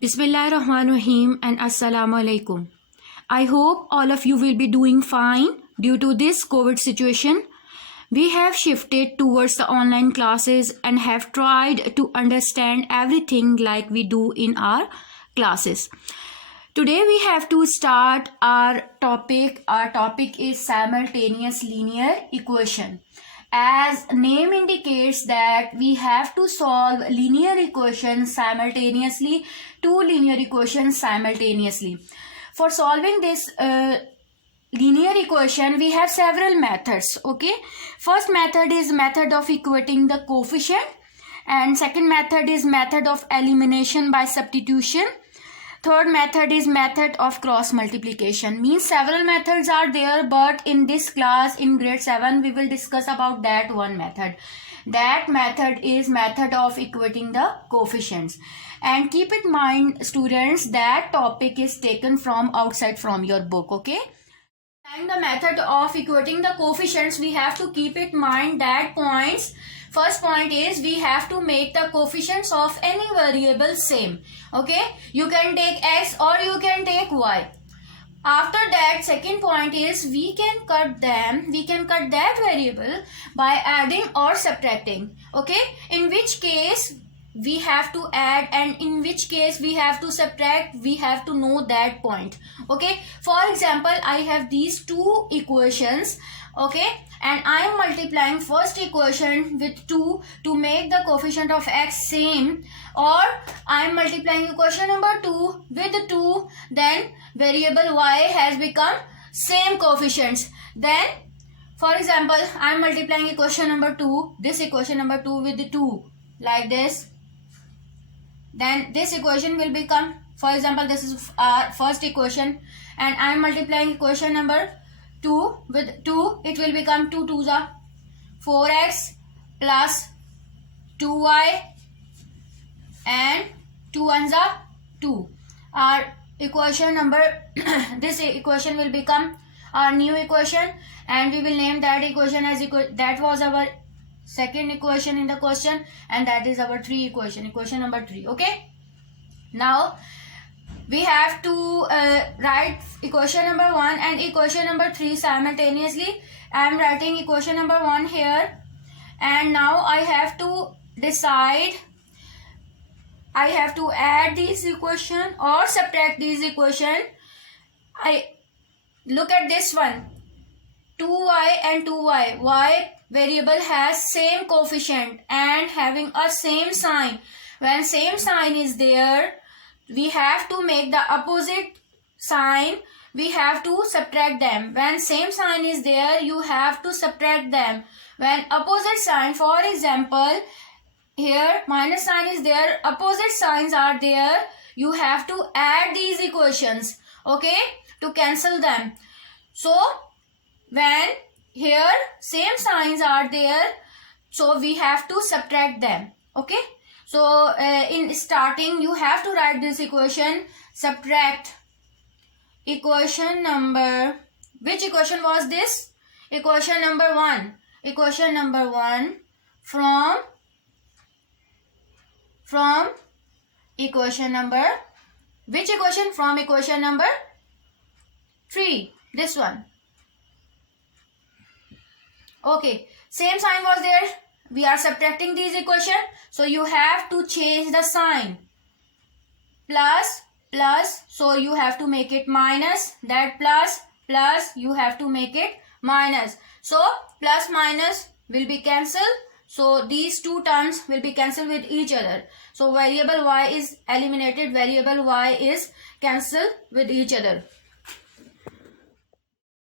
Bismillahirrahmanirrahim and Assalamu alaikum. I hope all of you will be doing fine due to this COVID situation. We have shifted towards the online classes and have tried to understand everything like we do in our classes. Today we have to start our topic. Our topic is simultaneous linear equation. As name indicates that we have to solve linear equations simultaneously, two linear equations simultaneously. For solving this linear equation, we have several methods. Okay, first method is method of equating the coefficient, and second method is method of elimination by substitution. Third method is method of cross multiplication. Means several methods are there, but in this class in grade 7 we will discuss about that one method. That method is method of equating the coefficients. And keep in mind students, that topic is taken from outside from your book. Okay, and the method of equating the coefficients, we have to keep in mind that points. First point is we have to make the coefficients of any variable same. Okay, you can take x or you can take y. After that, second point is we can cut that variable by adding or subtracting. Okay, in which case we have to add and in which case we have to subtract, we have to know that point. Okay, for example, I have these two equations. Okay, and I am multiplying first equation with 2 to make the coefficient of x same, or I am multiplying equation number 2 with 2, then variable y has become same coefficients. Then for example, I am multiplying equation number 2, this equation number 2 with 2 like this, then this equation will become, for example, this is our first equation, and I am multiplying equation number 2 with 2, it will become 2 2s are 4x plus 2y and 2 1s are 2. Our equation number this equation will become our new equation, and we will name that equation as that was our second equation in the question, and that is our equation number 3. Okay, now we have to write equation number 1 and equation number 3 simultaneously. I am writing equation number 1 here, and now I have to decide, I have to add these equation or subtract these equation. I look at this one, 2y and 2y. Y variable has same coefficient and having a same sign. When same sign is there, we have to make the opposite sign, we have to subtract them. When same sign is there, you have to subtract them. When opposite sign, for example, here minus sign is there, opposite signs are there, you have to add these equations, okay, to cancel them. So when here same signs are there, so we have to subtract them. Okay, so in starting you have to write this equation, subtract equation number, which equation was this? Equation number 1. Equation number 1 from equation number, which equation? From equation number 3, this one. Okay, same sign was there, we are subtracting these equation, so you have to change the sign. Plus, so you have to make it minus, that plus you have to make it minus. So plus minus will be cancelled, so these two terms will be cancelled with each other. So variable y is eliminated, variable y is cancelled with each other.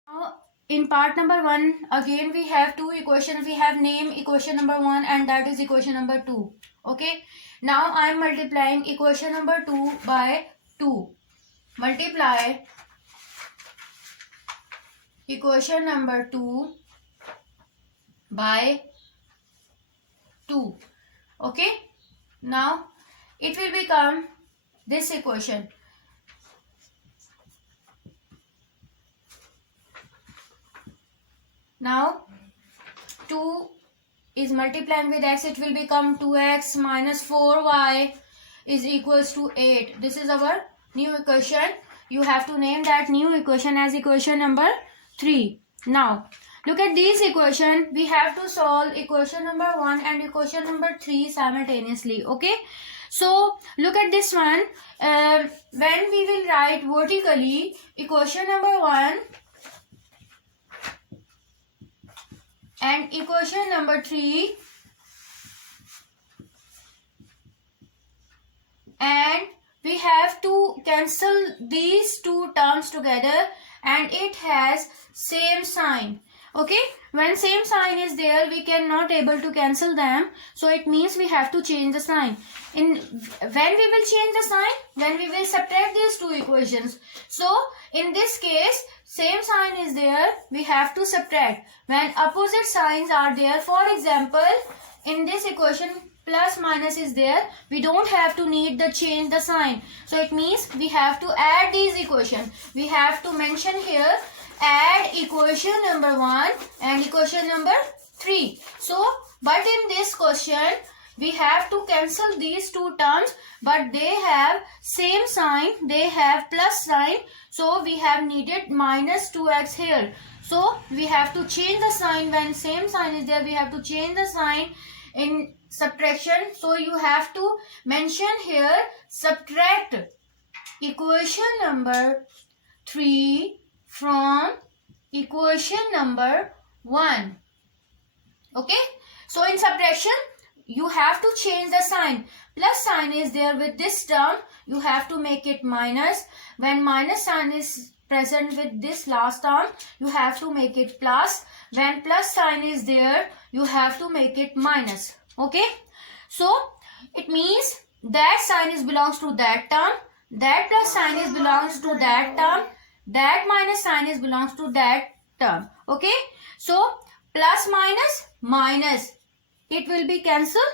Now in part number 1, again we have two equations. We have name equation number 1 and that is equation number 2. Okay, now I am multiplying equation number 2 by 2. Multiply equation number 2 by 2. Okay, now it will become this equation. Now 2 is multiplying with x, it will become 2x minus 4y is equals to 8. This is our new equation. You have to name that new equation as equation number 3. Now, look at these equation. We have to solve equation number 1 and equation number 3 simultaneously. Okay. So, look at this one. When we will write vertically equation number 1 and equation number 3, and we have to cancel these two terms together, and it has same sign. Okay, when same sign is there, we cannot able to cancel them, so it means we have to change the sign. When we will change the sign, when we will subtract these two equations. So in this case, same sign is there, we have to subtract. When opposite signs are there, for example, in this equation plus minus is there, we don't have to need the change the sign. So it means we have to add these equations. We have to mention here add equation number 1 and equation number 3. So, but in this question, we have to cancel these two terms, but they have same sign, they have plus sign, so we have needed minus 2x here. So we have to change the sign. When same sign is there, we have to change the sign in subtraction. So you have to mention here subtract equation number 3 from equation number 1. Okay, so in subtraction you have to change the sign. Plus sign is there with this term, you have to make it minus. When minus sign is present with this last term, you have to make it plus. When plus sign is there, you have to make it minus. Okay, so it means that sign is belongs to that term, that plus sign is belongs to that term, that minus sign is belongs to that term. Okay, so plus minus minus, it will be cancelled,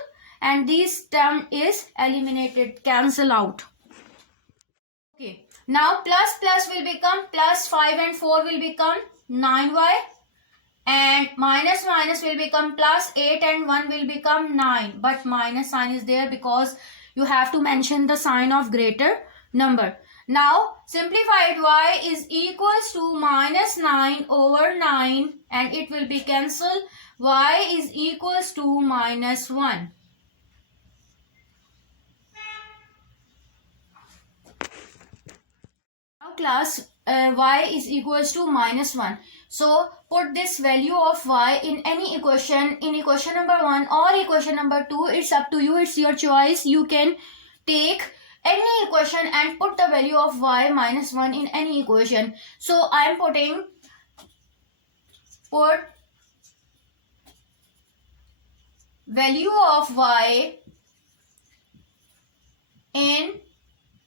and this term is eliminated, cancel out. Okay, now plus plus will become plus 5 and 4 will become 9y, and minus minus will become plus 8 and 1 will become 9, but minus sign is there because you have to mention the sign of greater number. Now simplified y is equals to minus 9 over 9, and it will be cancelled. Y is equals to minus 1. Now class, y is equals to minus 1. So put this value of y in any equation, in equation number 1 or equation number 2. It's up to you, it's your choice. You can take any equation and put the value of y minus 1 in any equation. So I am put value of y in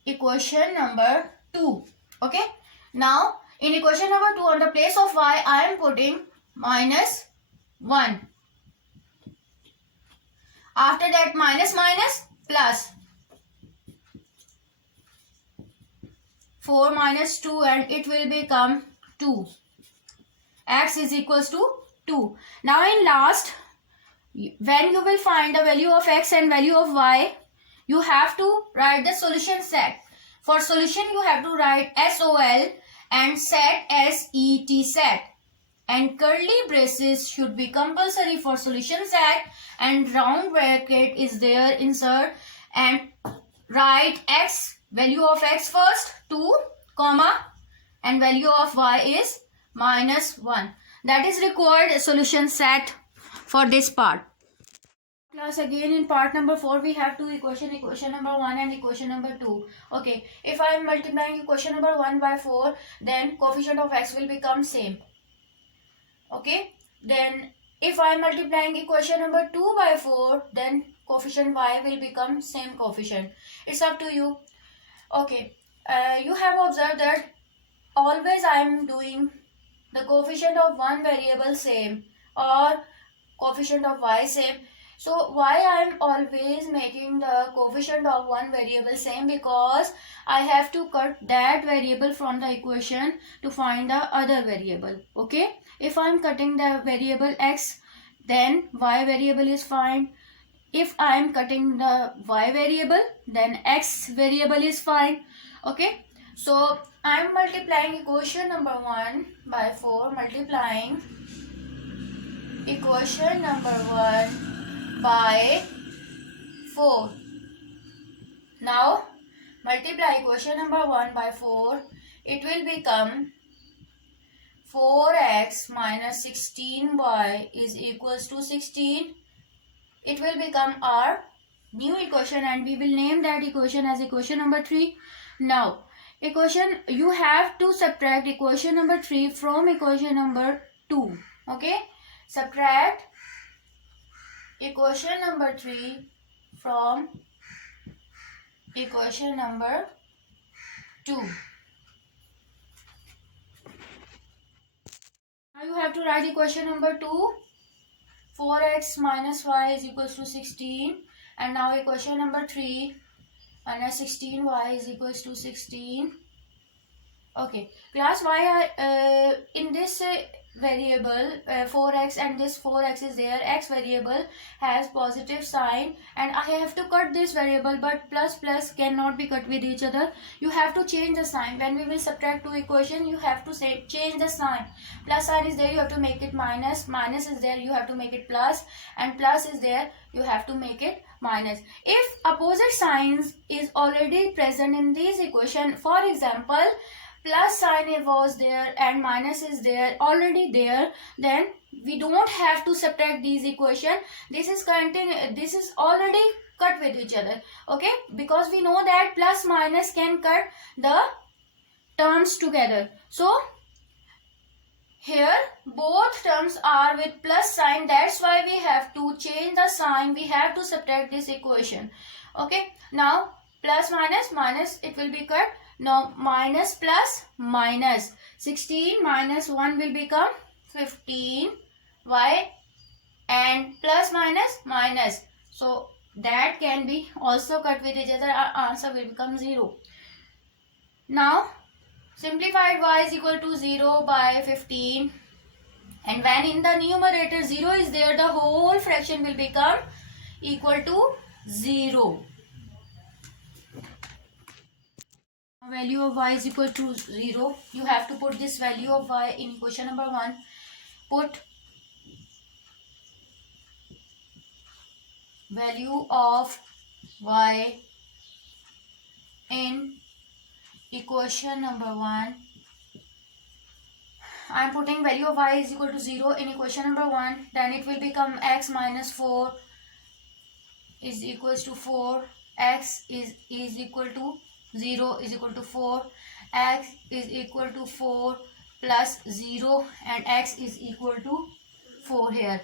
equation number 2. Okay, now in equation number 2, on the place of y, I am putting minus 1. After that, minus minus plus 4 minus 2, and it will become 2. X is equals to 2. Now in last, when you will find the value of x and value of y, you have to write the solution set. For solution, you have to write SOL and set SET set. And curly braces should be compulsory for solution set, and round bracket is there, insert, and write x, value of x first, 2, comma, and value of y is minus 1. That is required solution set for this part. Class, again in part number 4 we have two equation number 1 and equation number 2. Okay, if I am multiplying equation number 1 by 4, then coefficient of x will become same. Okay, then if I am multiplying equation number 2 by 4, then coefficient y will become same coefficient. It's up to you. Okay, you have observed that always I am doing the coefficient of one variable same or coefficient of y same. So why I am always making the coefficient of one variable same? Because I have to cut that variable from the equation to find the other variable. Okay, if I am cutting the variable x, then y variable is fine. If I am cutting the y variable, then x variable is fine. Okay, so I am multiplying equation number 1 by 4, multiplying equation number 1 by 4. Now multiply equation number 1 by 4. It will become 4x minus 16y is equals to 16. It will become our new equation and we will name that equation as equation number 3. Now you have to subtract equation number 3 from equation number 2. Okay, subtract equation number 3 from equation number 2. Now you have to write equation number 2. 4x minus y is equals to 16, and now equation number 3 minus 16y is equals to 16. Okay, class y in this variable 4x, and this 4x is there, x variable has positive sign and I have to cut this variable, but plus plus cannot be cut with each other. You have to change the sign. When we will subtract two equations, you have to say change the sign. Plus sign is there, you have to make it minus. Minus is there, you have to make it plus, and plus is there, you have to make it minus. If opposite signs is already present in this equation, for example plus sign was there and minus is there already there, then we don't have to subtract these equation. This is already cut with each other. Okay, because we know that plus minus can cut the terms together. So here both terms are with plus sign, that's why we have to change the sign. We have to subtract this equation. Okay, now plus minus minus, it will be cut. Now minus plus minus, 16 minus 1 will become 15 y, and plus minus minus, so that can be also cut with each other. Our answer will become 0. Now simplified y is equal to 0 by 15, and when in the numerator 0 is there, the whole fraction will become equal to 0. Value of y is equal to 0. You have to put this value of y in equation number 1. Put value of y in equation number 1. I am putting value of y is equal to 0 in equation number 1. Then it will become x minus 4 is equals to 4. X is equal to 0 is equal to 4. X is equal to 4 plus 0, and x is equal to 4 here.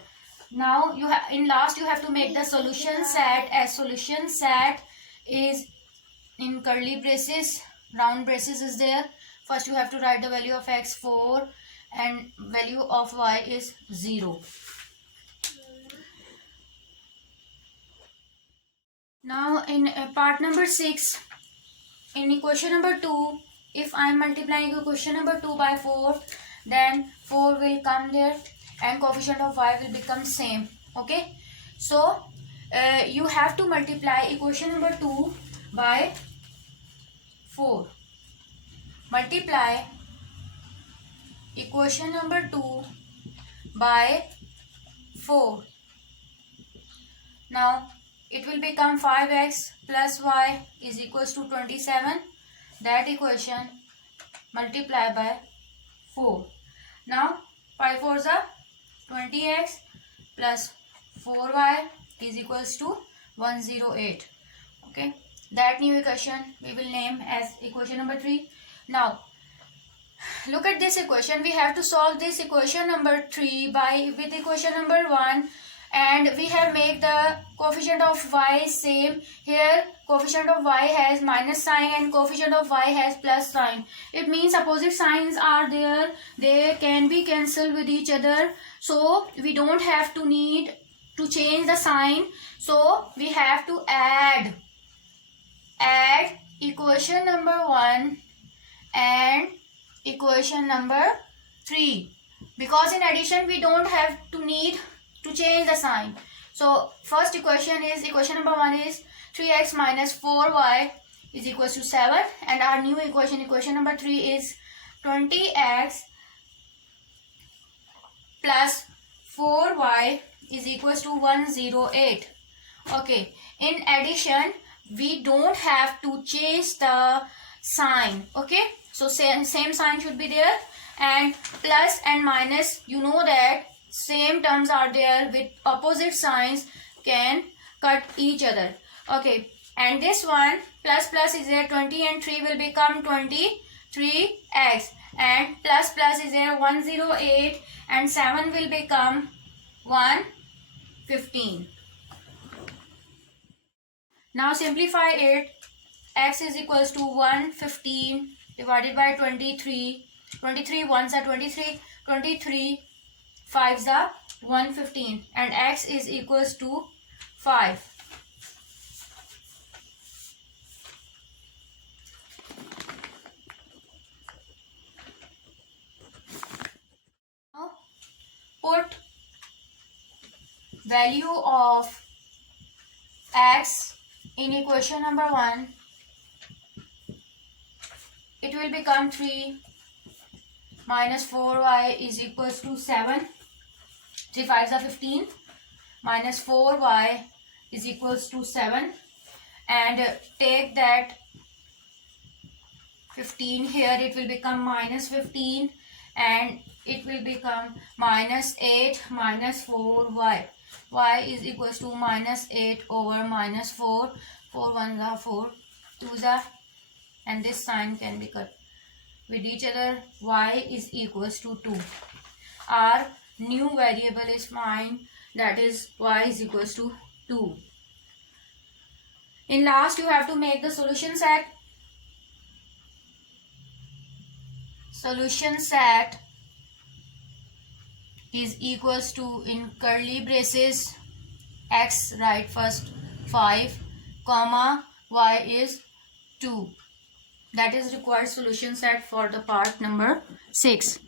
Now you have in last you have to make the solution set, as solution set is in curly braces, round braces is there. First you have to write the value of x 4 and value of y is 0. Now in part number 6, in equation number 2, if I am multiplying equation number 2 by 4, then 4 will come there and coefficient of y will become same. Okay, so you have to multiply equation number 2 by 4. Multiply equation number 2 by 4. Now it will become 5x plus y is equals to 27. That equation multiply by 4. Now 5 4s are 20x plus 4y is equals to 108. Okay, that new equation we will name as equation number 3. Now look at this equation. We have to solve this equation number 3 with equation number 1. And we have made the coefficient of y same. Here coefficient of y has minus sign and coefficient of y has plus sign. It means opposite signs are there, they can be cancelled with each other, so we don't have to need to change the sign. So we have to add equation number 1 and equation number 3, because in addition we don't have to need to change the sign. So first equation number 1 is 3x minus 4y is equals to 7, and our new equation number 3 is 20x plus 4y is equals to 108. Okay, in addition we don't have to change the sign. Okay, so same sign should be there, and plus and minus, you know that same terms are there with opposite signs can cut each other. Okay, and this one plus is there, 20 and 3 will become 23x, and plus is there 108, and 7 will become 115. Now simplify it. X is equals to 115 divided by 23. 23 ones are 23. 23 5s are 115, and x is equals to 5. Now put value of x in equation number 1. It will become 3 minus 4y is equals to 7. 3 5s are 15. Minus 4y is equals to 7. And take that 15 here, it will become minus 15, and it will become minus 8 minus 4y. Y is equals to minus 8 over minus 4. 4 1s are 4, 2s are, and this sign can be cut with each other. Y is equals to 2. Our new variable is fine, that is y is equals to 2. In last, you have to make the solution set. Solution set is equals to, in curly braces, x write first 5, comma y is 2. That is required solution set for the part number 6.